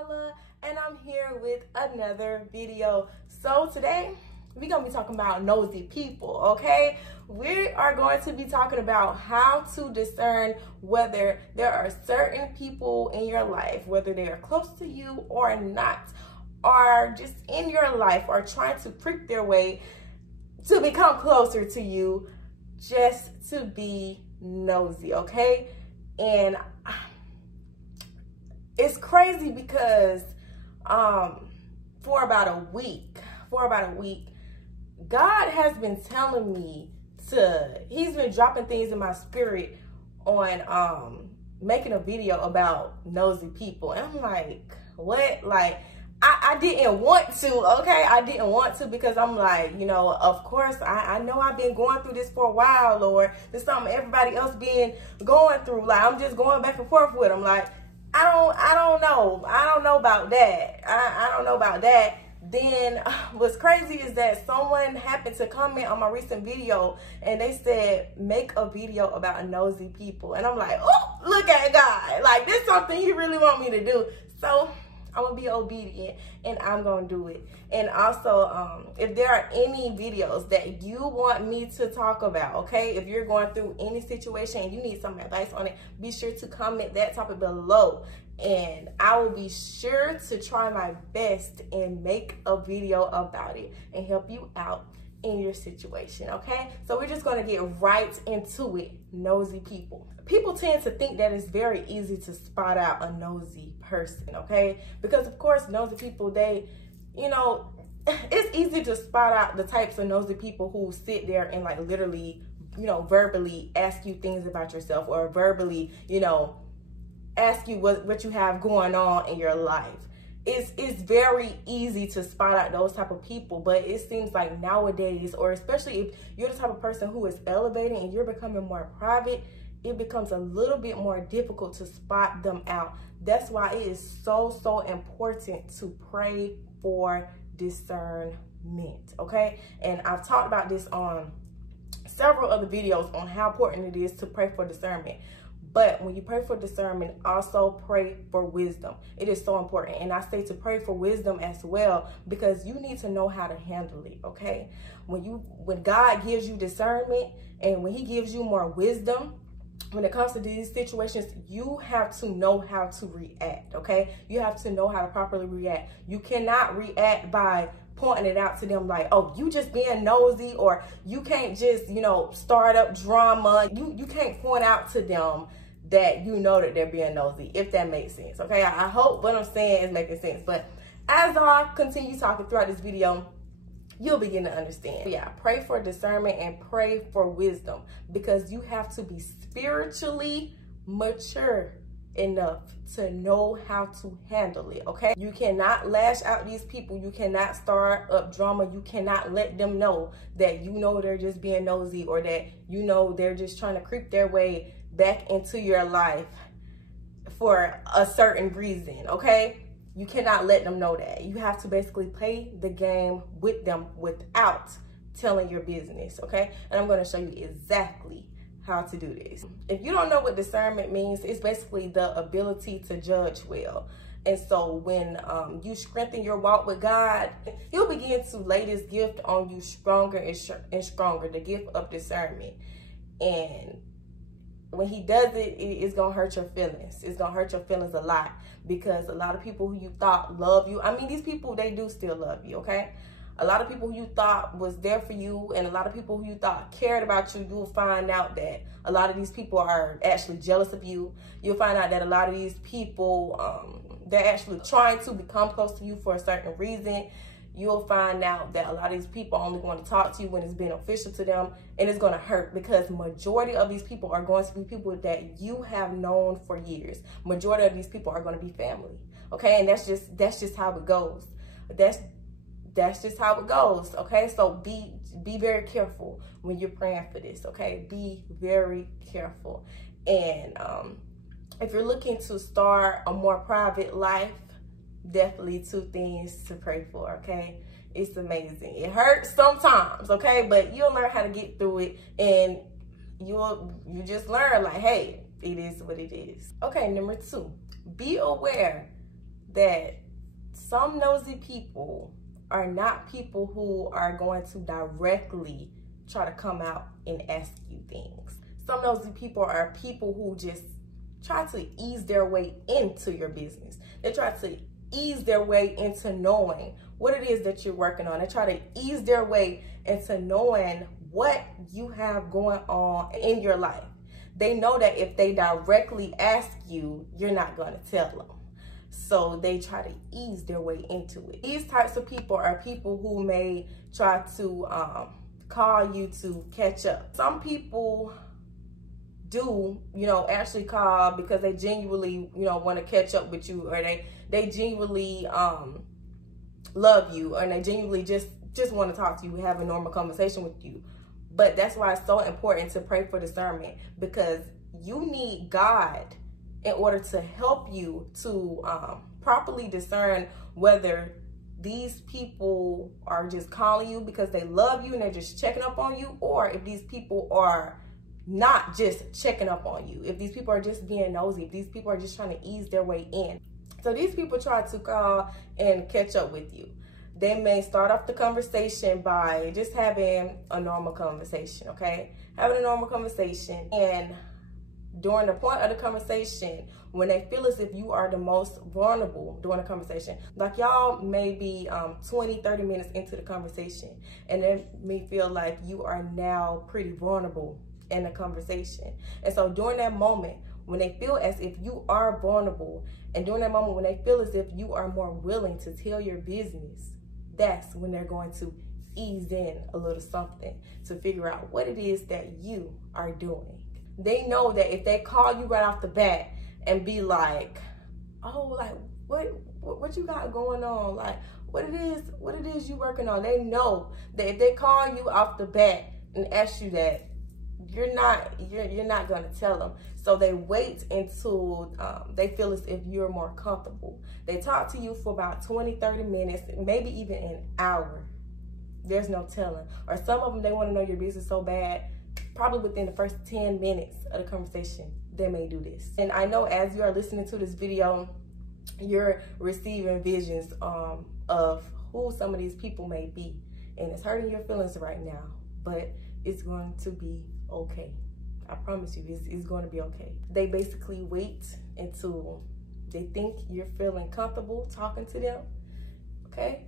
Nyala, and I'm here with another video. So today we're gonna be talking about nosy people. Okay, we are going to be talking about how to discern whether there are certain people in your life, whether they are close to you or not, are just in your life or trying to creep their way to become closer to you, just to be nosy. Okay, and it's crazy because for about a week, God has been telling me he's been dropping things in my spirit on making a video about nosy people. And I'm like, what? Like, I didn't want to, okay? I didn't want to, because I'm like, you know, of course, I know I've been going through this for a while, Lord. This is something everybody else been going through. Like, I'm just going back and forth with them. Like, I don't know about that. I don't know about that. Then what's crazy is that someone happened to comment on my recent video and they said, make a video about nosy people. And I'm like, oh, look at God. Like, this is something you really want me to do. So I'm gonna be obedient and I'm gonna do it. And also, if there are any videos that you want me to talk about, okay, if you're going through any situation and you need some advice on it, be sure to comment that topic below, and I will be sure to try my best and make a video about it and help you out in your situation. Okay, so we're just going to get right into it. Nosy people. People tend to think that it's very easy to spot out a nosy person, okay? Because of course, nosy people, they, you know, it's easy to spot out the types of nosy people who sit there and like literally, you know, verbally ask you things about yourself, or verbally, you know, ask you what you have going on in your life. It's very easy to spot out those type of people, but it seems like nowadays, or especially if you're the type of person who is elevating and you're becoming more private, it becomes a little bit more difficult to spot them out. That's why it is so important to pray for discernment, okay? And I've talked about this on several other videos on how important it is to pray for discernment. But when you pray for discernment, also pray for wisdom. It is so important. And I say to pray for wisdom as well, because you need to know how to handle it, okay? When God gives you discernment and when he gives you more wisdom, when it comes to these situations, you have to know how to react, okay? You have to know how to properly react. You cannot react by pointing it out to them like, oh, you just being nosy, or you can't just, you know, start up drama. You can't point out to them that you know that they're being nosy, if that makes sense, okay? I hope what I'm saying is making sense. But as I continue talking throughout this video, you'll begin to understand. Yeah, pray for discernment and pray for wisdom, because you have to be spiritually mature enough to know how to handle it, okay? You cannot lash out these people. You cannot start up drama. You cannot let them know that you know they're just being nosy, or that you know they're just trying to creep their way back into your life for a certain reason, okay? You cannot let them know that. You have to basically play the game with them without telling your business, okay? And I'm going to show you exactly how to do this. If you don't know what discernment means, it's basically the ability to judge well. And so when you strengthen your walk with God, he'll begin to lay this gift on you stronger and stronger, the gift of discernment. And when he does it, it's gonna hurt your feelings. It's gonna hurt your feelings a lot, because a lot of people who you thought love you, I mean, these people, they do still love you, okay? A lot of people who you thought was there for you, and a lot of people who you thought cared about you, you'll find out that a lot of these people are actually jealous of you. You'll find out that a lot of these people, they're actually trying to become close to you for a certain reason. You'll find out that a lot of these people only want to talk to you when it's beneficial to them, and it's going to hurt, because majority of these people are going to be people that you have known for years. Majority of these people are going to be family, okay? And that's just how it goes. That's just how it goes, okay? So be very careful when you're praying for this, okay? Be very careful. And if you're looking to start a more private life, definitely 2 things to pray for, okay? It's amazing. It hurts sometimes, okay? But you'll learn how to get through it, and you just learn like, hey, it is what it is. Okay, number 2, be aware that some nosy people are not people who are going to directly try to come out and ask you things. Some nosy people are people who just try to ease their way into your business. They try to ease their way into knowing what it is that you're working on. They try to ease their way into knowing what you have going on in your life. They know that if they directly ask you, you're not going to tell them. So they try to ease their way into it. These types of people are people who may try to call you to catch up. Some people do, actually call because they genuinely, want to catch up with you, or they genuinely love you, or they genuinely just want to talk to you, have a normal conversation with you. But that's why it's so important to pray for discernment, because you need God in order to help you to properly discern whether these people are just calling you because they love you and they're just checking up on you, or if these people are not just checking up on you, if these people are just being nosy, if these people are just trying to ease their way in. So these people try to call and catch up with you. They may start off the conversation by just having a normal conversation, okay? Having a normal conversation, and during the point of the conversation, when they feel as if you are the most vulnerable during the conversation, like y'all may be 20, 30 minutes into the conversation, and they may feel like you are now pretty vulnerable in the conversation. And so during that moment, when they feel as if you are vulnerable, and during that moment when they feel as if you are more willing to tell your business, that's when they're going to ease in a little something to figure out what it is that you are doing. They know that if they call you right off the bat and be like, oh, like, what you got going on? Like, what it is you working on? They know that if they call you off the bat and ask you that, you're not going to tell them. So they wait until they feel as if you're more comfortable. They talk to you for about 20, 30 minutes, maybe even an hour. There's no telling. Or some of them, they want to know your business so bad, probably within the first 10 minutes of the conversation, they may do this. And I know as you are listening to this video, you're receiving visions of who some of these people may be. And it's hurting your feelings right now, but it's going to be okay. I promise you, it's going to be okay. They basically wait until they think you're feeling comfortable talking to them, okay?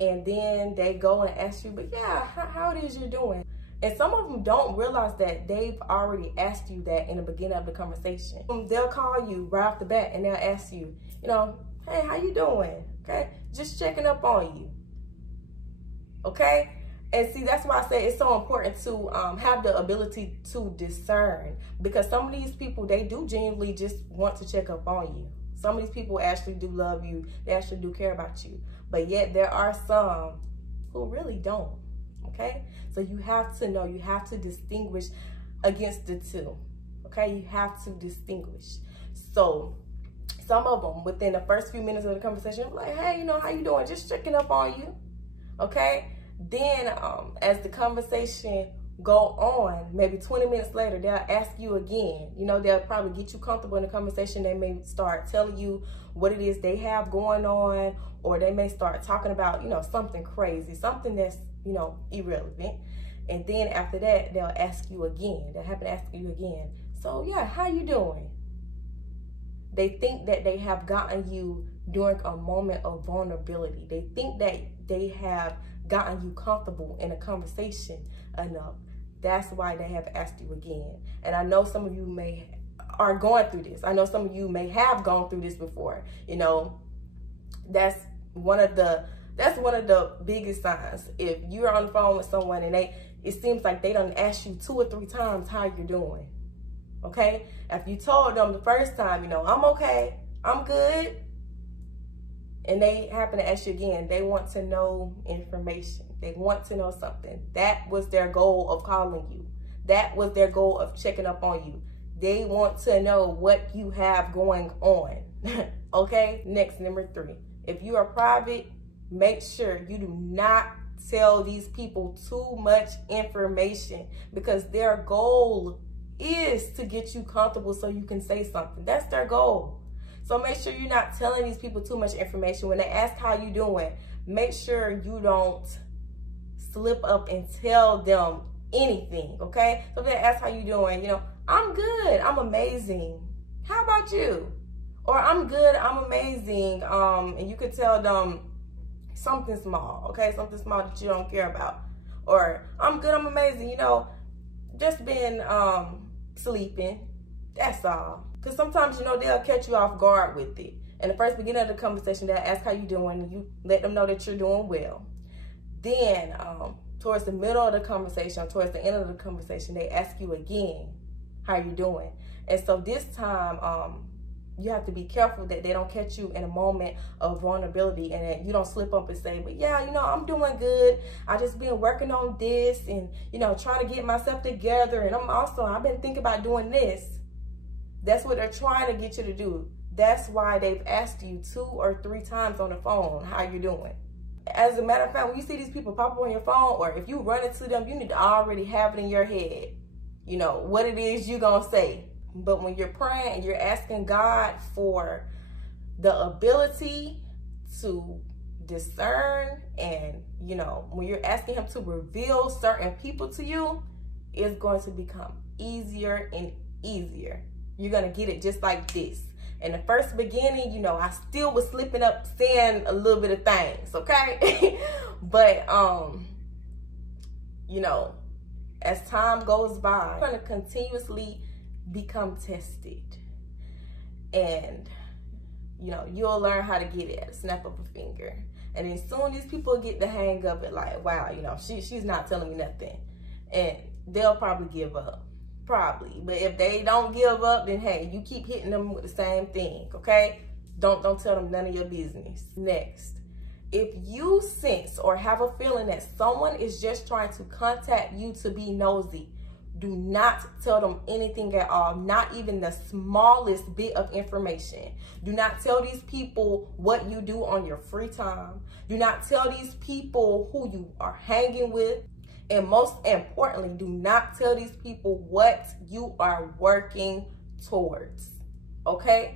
And then they go and ask you, but yeah, how it is you're doing? And some of them don't realize that they've already asked you that in the beginning of the conversation. They'll call you right off the bat and they'll ask you, hey, how you doing? Okay, just checking up on you, okay? And see, that's why I say it's so important to have the ability to discern, because some of these people, they do genuinely just want to check up on you. Some of these people actually do love you. They actually do care about you. But yet there are some who really don't, okay? So you have to know, you have to distinguish against the two, okay? You have to distinguish. So some of them, within the first few minutes of the conversation, like, hey, how you doing? Just checking up on you, okay? Then as the conversation go on, maybe 20 minutes later, they'll ask you again. They'll probably get you comfortable in the conversation. They may start telling you what it is they have going on, or they may start talking about, something crazy, something that's, irrelevant. And then after that, they'll ask you again. They'll happen to ask you again. So yeah, how you doing? They think that they have gotten you during a moment of vulnerability. They think that they have gotten you comfortable in a conversation enough. That's why they have asked you again. And I know some of you are going through this. I know some of you may have gone through this before. That's one of the biggest signs. If you're on the phone with someone and it seems like they done asked you 2 or 3 times how you're doing, okay? If you told them the first time, I'm okay, I'm good, and they happen to ask you again, they want to know information. They want to know something. That was their goal of calling you. That was their goal of checking up on you. They want to know what you have going on. Okay? Next, number 3. If you are private, make sure you do not tell these people too much information, because their goal is to get you comfortable so you can say something. That's their goal. So make sure you're not telling these people too much information. When they ask how you doing, make sure you don't slip up and tell them anything, okay? So if they ask how you doing, you know, I'm good, I'm amazing. How about you? Or I'm good, I'm amazing. And you could tell them something small, okay? Something small that you don't care about. Or I'm good, I'm amazing, you know, just been sleeping, that's all. Because sometimes, you know, they'll catch you off guard with it. In the first beginning of the conversation, they'll ask how you doing, and you let them know that you're doing well. Then, towards the middle of the conversation, towards the end of the conversation, they ask you again, how you doing? And so this time, you have to be careful that they don't catch you in a moment of vulnerability and that you don't slip up and say, but yeah, you know, I'm doing good. I just been working on this and, you know, trying to get myself together. And I've been thinking about doing this. That's what they're trying to get you to do. That's why they've asked you 2 or 3 times on the phone, how you doing? As a matter of fact, when you see these people pop up on your phone, or if you run into them, you need to already have it in your head, you know, what it is you're going to say. But when you're praying and you're asking God for the ability to discern, and, you know, when you're asking him to reveal certain people to you, it's going to become easier and easier. You're going to get it just like this. In the first beginning, you know, I still was slipping up saying a little bit of things, okay? But, you know, as time goes by, you're going to continuously become tested. And, you know, you'll learn how to get it at a snap of a finger. And then soon these people get the hang of it, like, wow, you know, she's not telling me nothing. And they'll probably give up. Probably. But if they don't give up, then hey, you keep hitting them with the same thing, okay? Don't tell them none of your business. Next, if you sense or have a feeling that someone is just trying to contact you to be nosy, do not tell them anything at all, not even the smallest bit of information. Do not tell these people what you do on your free time. Do not tell these people who you are hanging with. And most importantly, do not tell these people what you are working towards, okay?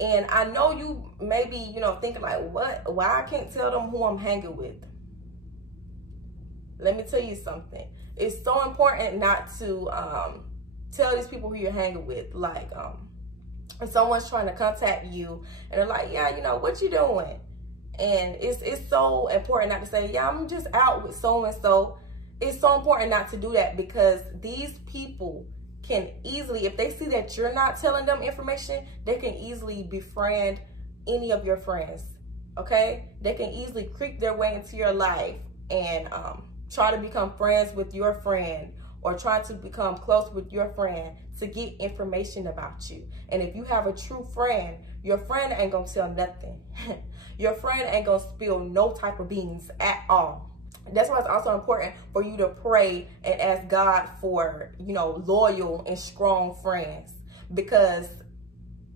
And I know you may be, you know, thinking like, what? Why I can't tell them who I'm hanging with? Let me tell you something. It's so important not to tell these people who you're hanging with. Like, if someone's trying to contact you and they're like, yeah, you know, what you doing? And it's so important not to say, yeah, I'm just out with so-and-so. It's so important not to do that, because these people can easily, if they see that you're not telling them information, they can easily befriend any of your friends, okay? They can easily creep their way into your life and try to become friends with your friend, or try to become close with your friend to get information about you. And if you have a true friend, your friend ain't gonna tell nothing. Your friend ain't gonna spill no type of beans at all. That's why it's also important for you to pray and ask God for, you know, loyal and strong friends. Because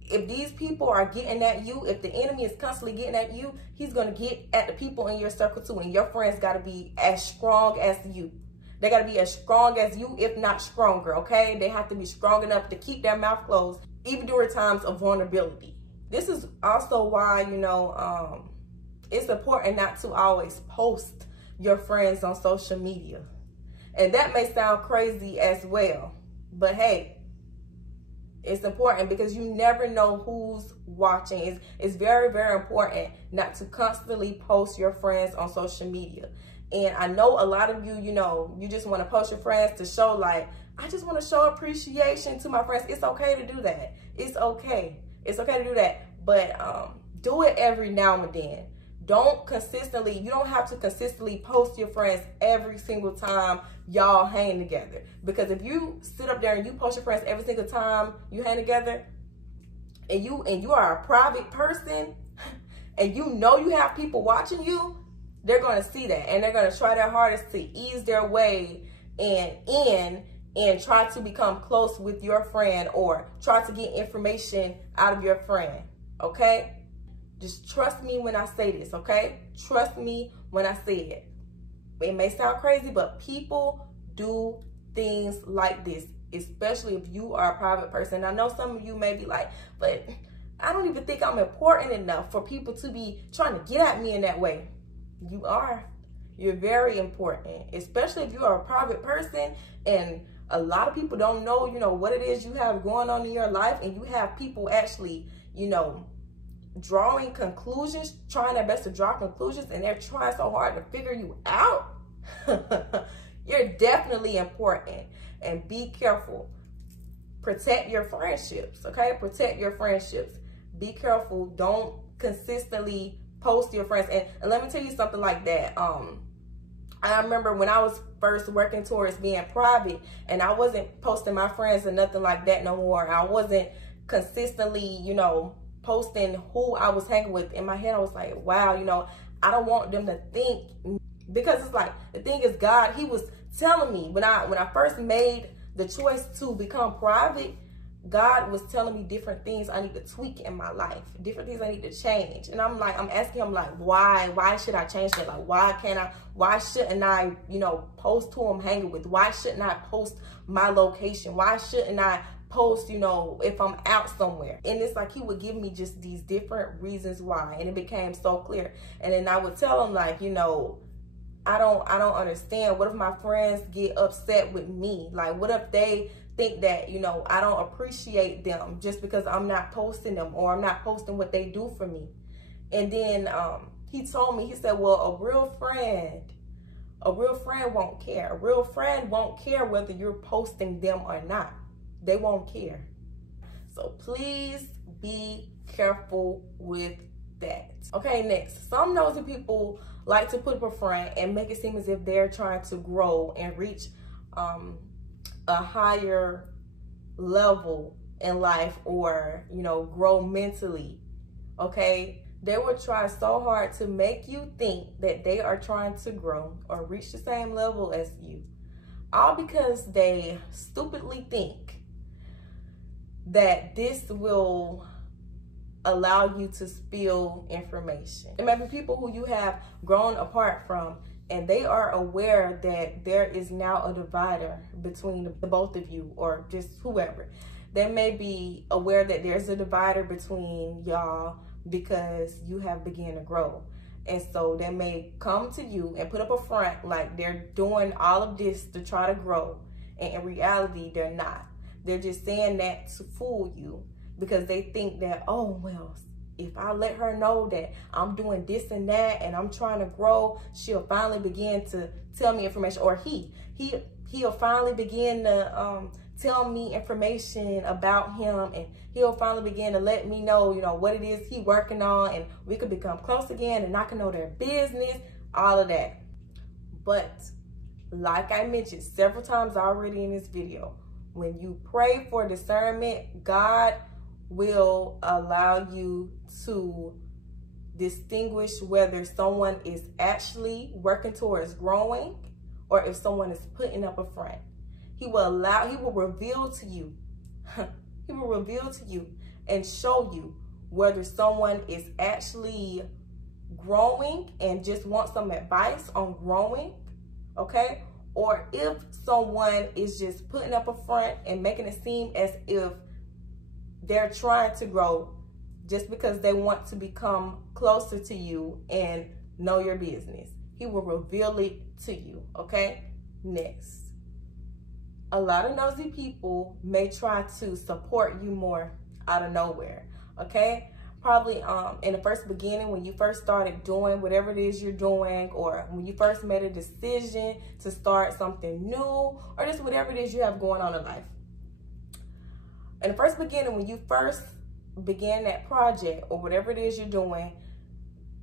if these people are getting at you, if the enemy is constantly getting at you, he's going to get at the people in your circle too. And your friends got to be as strong as you. They got to be as strong as you, if not stronger, okay? They have to be strong enough to keep their mouth closed, even during times of vulnerability. This is also why, you know, it's important not to always post your friends on social media. And that may sound crazy as well, but hey, it's important because you never know who's watching. It's very, very important not to constantly post your friends on social media. And I know a lot of you, you know, you just want to post your friends to show, like, I just want to show appreciation to my friends. It's okay to do that. It's okay. It's okay to do that. But do it every now and then. Don't consistently, you don't have to consistently post your friends every single time y'all hang together. Because if you sit up there and you post your friends every single time you hang together, and you are a private person, and you know you have people watching you, they're going to see that. And they're going to try their hardest to ease their way and try to become close with your friend, or try to get information out of your friend, okay? Just trust me when I say this, okay? Trust me when I say it. It may sound crazy, but people do things like this, especially if you are a private person. I know some of you may be like, but I don't even think I'm important enough for people to be trying to get at me in that way. You are. You're very important, especially if you are a private person and a lot of people don't know, you know, what it is you have going on in your life, and you have people actually, you know, drawing conclusions, trying their best to draw conclusions, and they're trying so hard to figure you out. You're definitely important, and be careful. Protect your friendships, okay? Protect your friendships. Be careful. Don't consistently post your friends. And let me tell you something like that. I remember when I was first working towards being private, and I wasn't posting my friends or nothing like that no more. I wasn't consistently, you know, posting who I was hanging with. In my head, I was like, wow, you know, I don't want them to think, because it's like, the thing is, God, he was telling me when I first made the choice to become private, God was telling me different things I need to tweak in my life, different things I need to change. And I'm asking him, like, why should I change that? Like, why shouldn't I, you know, post who I'm hanging with? Why shouldn't I post my location? Why shouldn't I post, you know, if I'm out somewhere? And it's like, he would give me just these different reasons why. And it became so clear. And then I would tell him, like, you know, I don't understand. What if my friends get upset with me? Like, what if they think that, you know, I don't appreciate them just because I'm not posting them, or I'm not posting what they do for me? And then he told me, he said, well, a real friend won't care. A real friend won't care whether you're posting them or not. They won't care. So please be careful with that. Okay, next. Some nosy people like to put up a front and make it seem as if they're trying to grow and reach a higher level in life, or, you know, grow mentally. Okay, they will try so hard to make you think that they are trying to grow or reach the same level as you, all because they stupidly think that this will allow you to spill information. It may be people who you have grown apart from, and they are aware that there is now a divider between the both of you, or just whoever. They may be aware that there's a divider between y'all because you have begun to grow. And so they may come to you and put up a front like they're doing all of this to try to grow. And in reality, they're not. They're just saying that to fool you, because they think that, oh, well, if I let her know that I'm doing this and that and I'm trying to grow, she'll finally begin to tell me information. Or he'll finally begin to tell me information about him, and he'll finally begin to let me know, you know, what it is he working on, and we could become close again, and I can know their business, all of that. But like I mentioned several times already in this video, when you pray for discernment, God will allow you to distinguish whether someone is actually working towards growing, or if someone is putting up a front. He will reveal to you, he will reveal to you and show you whether someone is actually growing and just wants some advice on growing, okay? Or if someone is just putting up a front and making it seem as if they're trying to grow just because they want to become closer to you and know your business. He will reveal it to you, okay? Next. A lot of nosy people may try to support you more out of nowhere, okay? Probably in the first beginning, when you first started doing whatever it is you're doing, or when you first made a decision to start something new, or just whatever it is you have going on in life. In the first beginning, when you first began that project or whatever it is you're doing,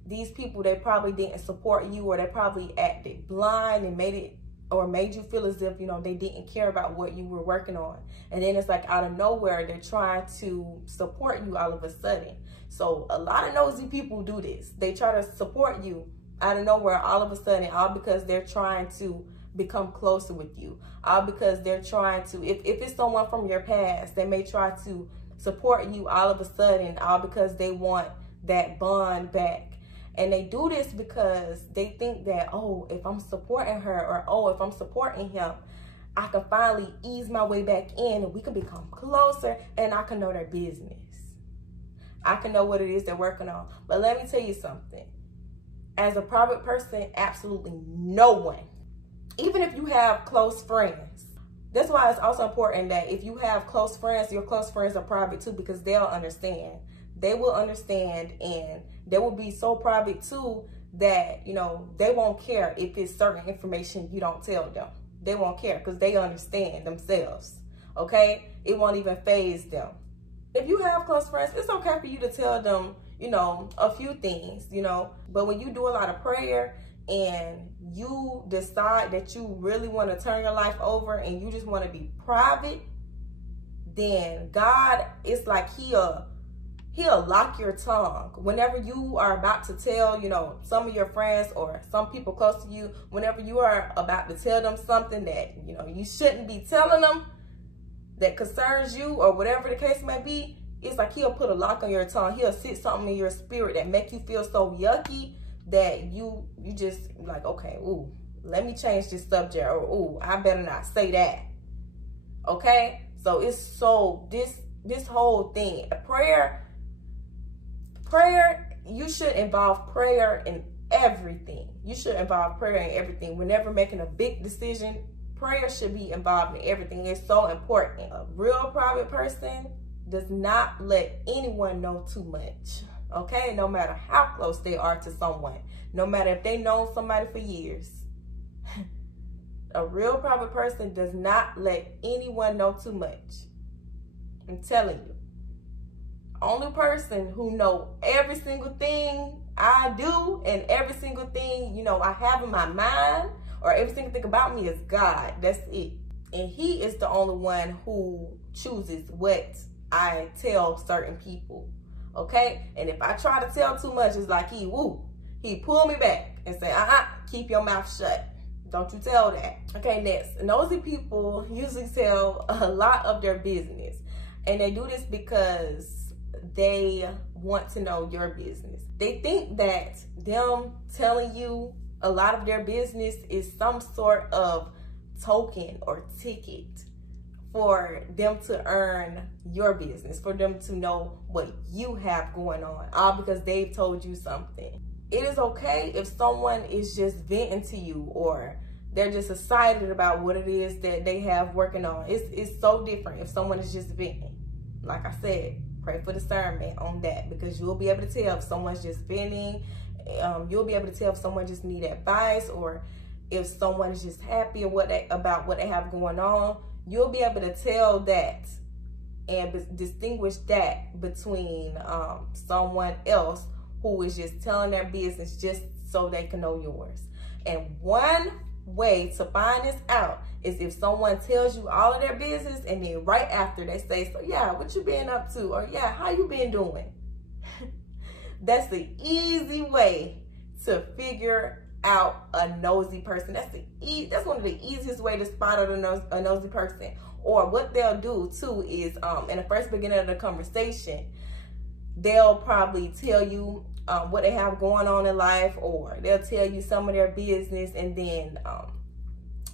these people, they probably didn't support you, or they probably acted blind and made you feel as if, you know, they didn't care about what you were working on. And then it's like out of nowhere, they're trying to support you all of a sudden. So a lot of nosy people do this. They try to support you out of nowhere all of a sudden, all because they're trying to become closer with you. All because they're trying to, if it's someone from your past, they may try to support you all of a sudden, all because they want that bond back. And they do this because they think that, oh, if I'm supporting her, or oh, if I'm supporting him, I can finally ease my way back in and we can become closer and I can know their business. I can know what it is they're working on. But let me tell you something. As a private person, absolutely no one, even if you have close friends, that's why it's also important that if you have close friends, your close friends are private too, because they'll understand. They will understand, and they will be so private too that, you know, they won't care if it's certain information you don't tell them. They won't care because they understand themselves, okay? It won't even faze them. If you have close friends, it's okay for you to tell them, you know, a few things, you know, but when you do a lot of prayer and you decide that you really want to turn your life over and you just want to be private, then God, it's like he'll lock your tongue. Whenever you are about to tell, you know, some of your friends or some people close to you, whenever you are about to tell them something that, you know, you shouldn't be telling them, that concerns you or whatever the case may be, it's like he'll put a lock on your tongue. He'll sit something in your spirit that make you feel so yucky that you just like, okay, ooh, let me change this subject, or ooh, I better not say that. Okay? So it's so this whole thing, prayer, you should involve prayer in everything. You should involve prayer in everything. Whenever making a big decision, prayer should be involved in everything. It's so important. A real private person does not let anyone know too much, okay? No matter how close they are to someone, no matter if they know somebody for years. A real private person does not let anyone know too much. I'm telling you. Only person who know every single thing I do and every single thing, you know, I have in my mind, or every single thing about me, is God. That's it. And he is the only one who chooses what I tell certain people, okay? And if I try to tell too much, it's like he pull me back and say, keep your mouth shut. Don't you tell that. Okay, next. Nosy people usually tell a lot of their business. And they do this because they want to know your business. They think that them telling you a lot of their business is some sort of token or ticket for them to earn your business, for them to know what you have going on, all because they've told you something. It is okay if someone is just venting to you, or they're just excited about what it is that they have working on. It's so different if someone is just venting. Like I said, pray for discernment on that, because you'll be able to tell if someone's just venting. You'll be able to tell if someone just need advice, or if someone is just happy about what they have going on. You'll be able to tell that and distinguish that between someone else who is just telling their business just so they can know yours. And one way to find this out is if someone tells you all of their business and then right after they say, so yeah, what you been up to? Or yeah, how you been doing? That's the easy way to figure out a nosy person. That's one of the easiest way to spot out a nosy person. Or what they'll do too is in the first beginning of the conversation, they'll probably tell you what they have going on in life, or they'll tell you some of their business, and then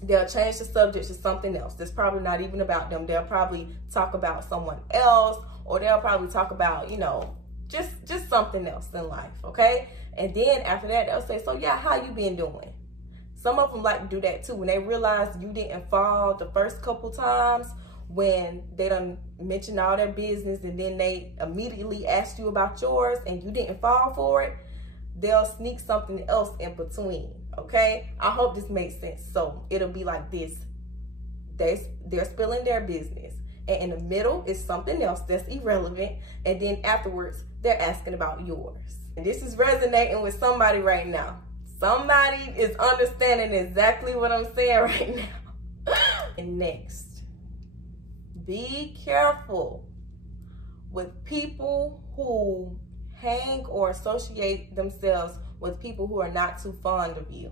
they'll change the subject to something else that's probably not even about them. They'll probably talk about someone else, or they'll probably talk about, you know, just something else in life, okay? And then after that, they'll say, so yeah, how you been doing? Some of them like to do that too. When they realize you didn't fall the first couple times, when they done mention all their business and then they immediately ask you about yours and you didn't fall for it, they'll sneak something else in between, okay? I hope this makes sense. So it'll be like this. They're spilling their business, and in the middle is something else that's irrelevant, and then afterwards they're asking about yours. And this is resonating with somebody right now. Somebody is understanding exactly what I'm saying right now. And next, be careful with people who hang or associate themselves with people who are not too fond of you.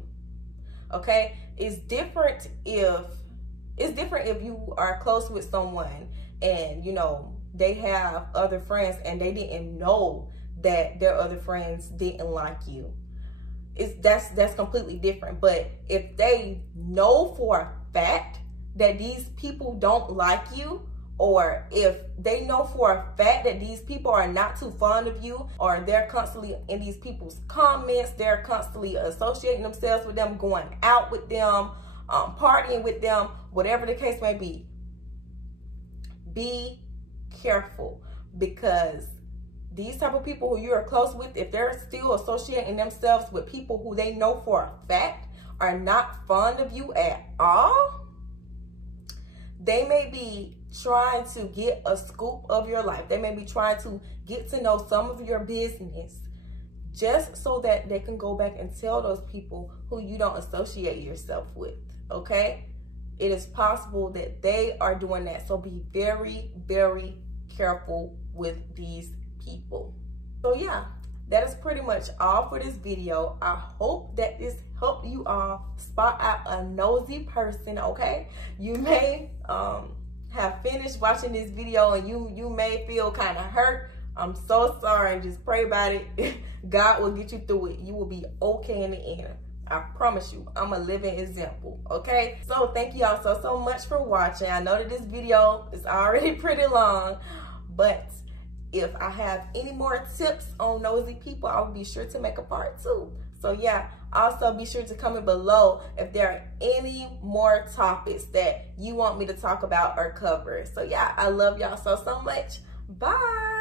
Okay? It's different if you are close with someone and, you know, they have other friends and they didn't know that their other friends didn't like you. That's completely different. But if they know for a fact that these people don't like you, or if they know for a fact that these people are not too fond of you, or they're constantly in these people's comments, they're constantly associating themselves with them, going out with them, partying with them, whatever the case may be careful, because these type of people who you are close with, if they're still associating themselves with people who they know for a fact are not fond of you at all, they may be trying to get a scoop of your life. They may be trying to get to know some of your business just so that they can go back and tell those people who you don't associate yourself with, okay? It is possible that they are doing that. So be very, very careful with these people. So yeah, that is pretty much all for this video. I hope that this helped you all spot out a nosy person, okay? You may have finished watching this video and you may feel kind of hurt. I'm so sorry. Just pray about it. God will get you through it. You will be okay in the end. I promise you, I'm a living example, okay? So thank you all so much for watching. I know that this video is already pretty long, but if I have any more tips on nosy people, I will be sure to make a part 2. So yeah, also be sure to comment below if there are any more topics that you want me to talk about or cover. So yeah, I love y'all so much. Bye.